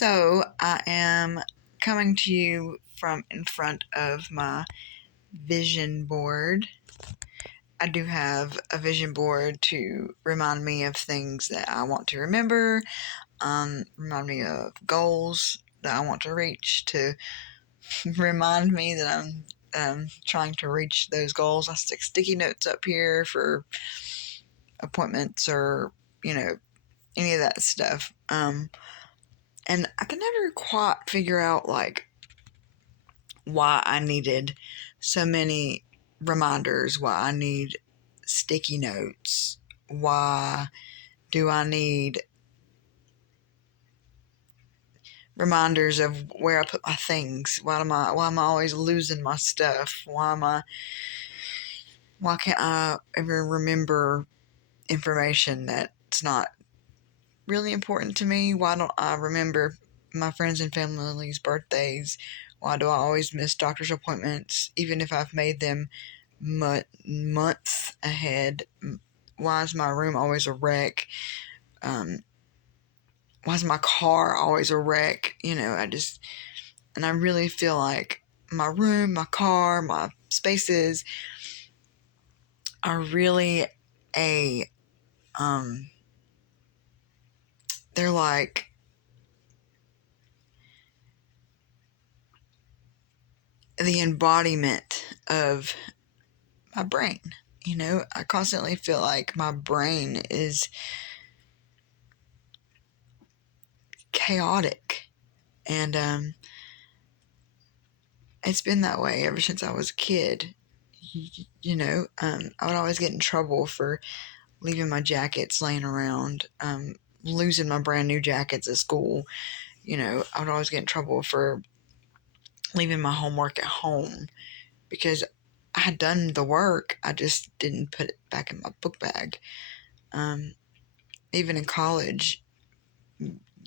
So I am coming to you from in front of my vision board. I do have a vision board to remind me of things that I want to remember, remind me of goals that I want to reach, to remind me that I'm trying to reach those goals. I stick sticky notes up here for appointments or, any of that stuff. And I can never quite figure out, why I needed so many reminders, why I need sticky notes, why do I need reminders of where I put my things, why am I always losing my stuff, why can't I ever remember information that's not really important to me? Why don't I remember my friends and family's birthdays? Why do I always miss doctor's appointments, even if I've made them months ahead? Why is my room always a wreck? Why is my car always a wreck? And I really feel like my room, my car, my spaces are really they're like the embodiment of my brain. I constantly feel like my brain is chaotic, and it's been that way ever since I was a kid. I would always get in trouble for leaving my jackets laying around, losing my brand new jackets at school. I would always get in trouble for leaving my homework at home because I had done the work, I just didn't put it back in my book bag. Even in college,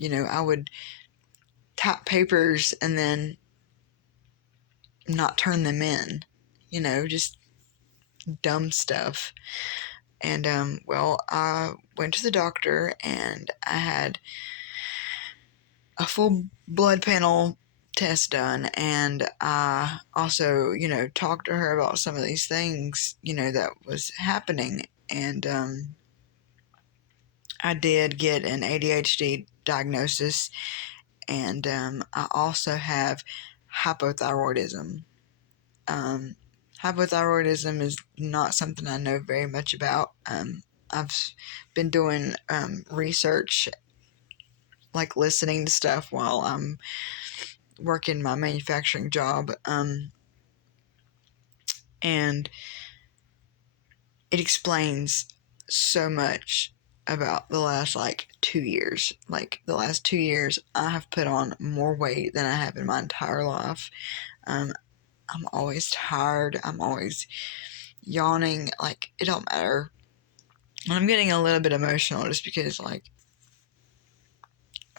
I would type papers and then not turn them in, just dumb stuff. And, I went to the doctor and I had a full blood panel test done. And I also, talked to her about some of these things, that was happening. And, I did get an ADHD diagnosis, and I also have hypothyroidism. Hypothyroidism is not something I know very much about. I've been doing research, like listening to stuff while I'm working my manufacturing job, and it explains so much about the last 2 years. The last 2 years, I have put on more weight than I have in my entire life. I'm always tired. I'm always yawning. It don't matter. I'm getting a little bit emotional just because,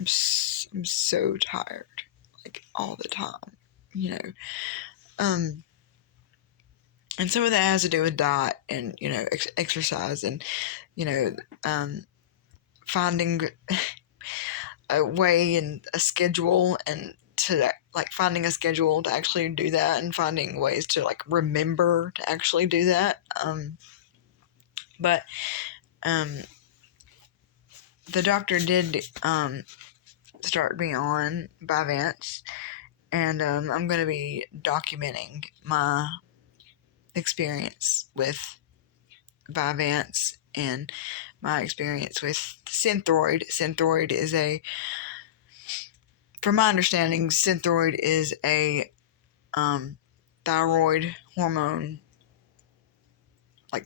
I'm so tired, all the time, and some of that has to do with diet and, exercise and, finding a way and a schedule, and to finding a schedule to actually do that, and finding ways to remember to actually do that. But the doctor did start me on Vyvanse, and I'm going to be documenting my experience with Vyvanse and my experience with Synthroid. Synthroid is from my understanding, Synthroid is a thyroid hormone,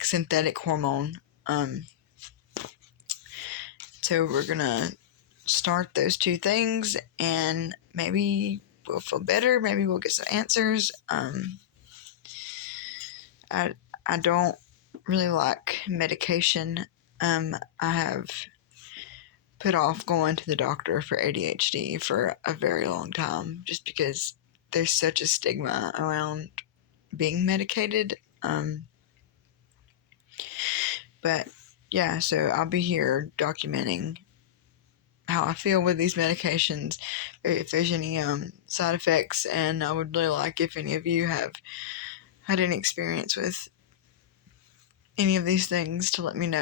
synthetic hormone. So we're gonna start those two things, and maybe we'll feel better. Maybe we'll get some answers. I don't really like medication. I have put off going to the doctor for ADHD for a very long time, just because there's such a stigma around being medicated. But yeah, so I'll be here documenting how I feel with these medications, if there's any side effects, and I would really like if any of you have had any experience with any of these things to let me know.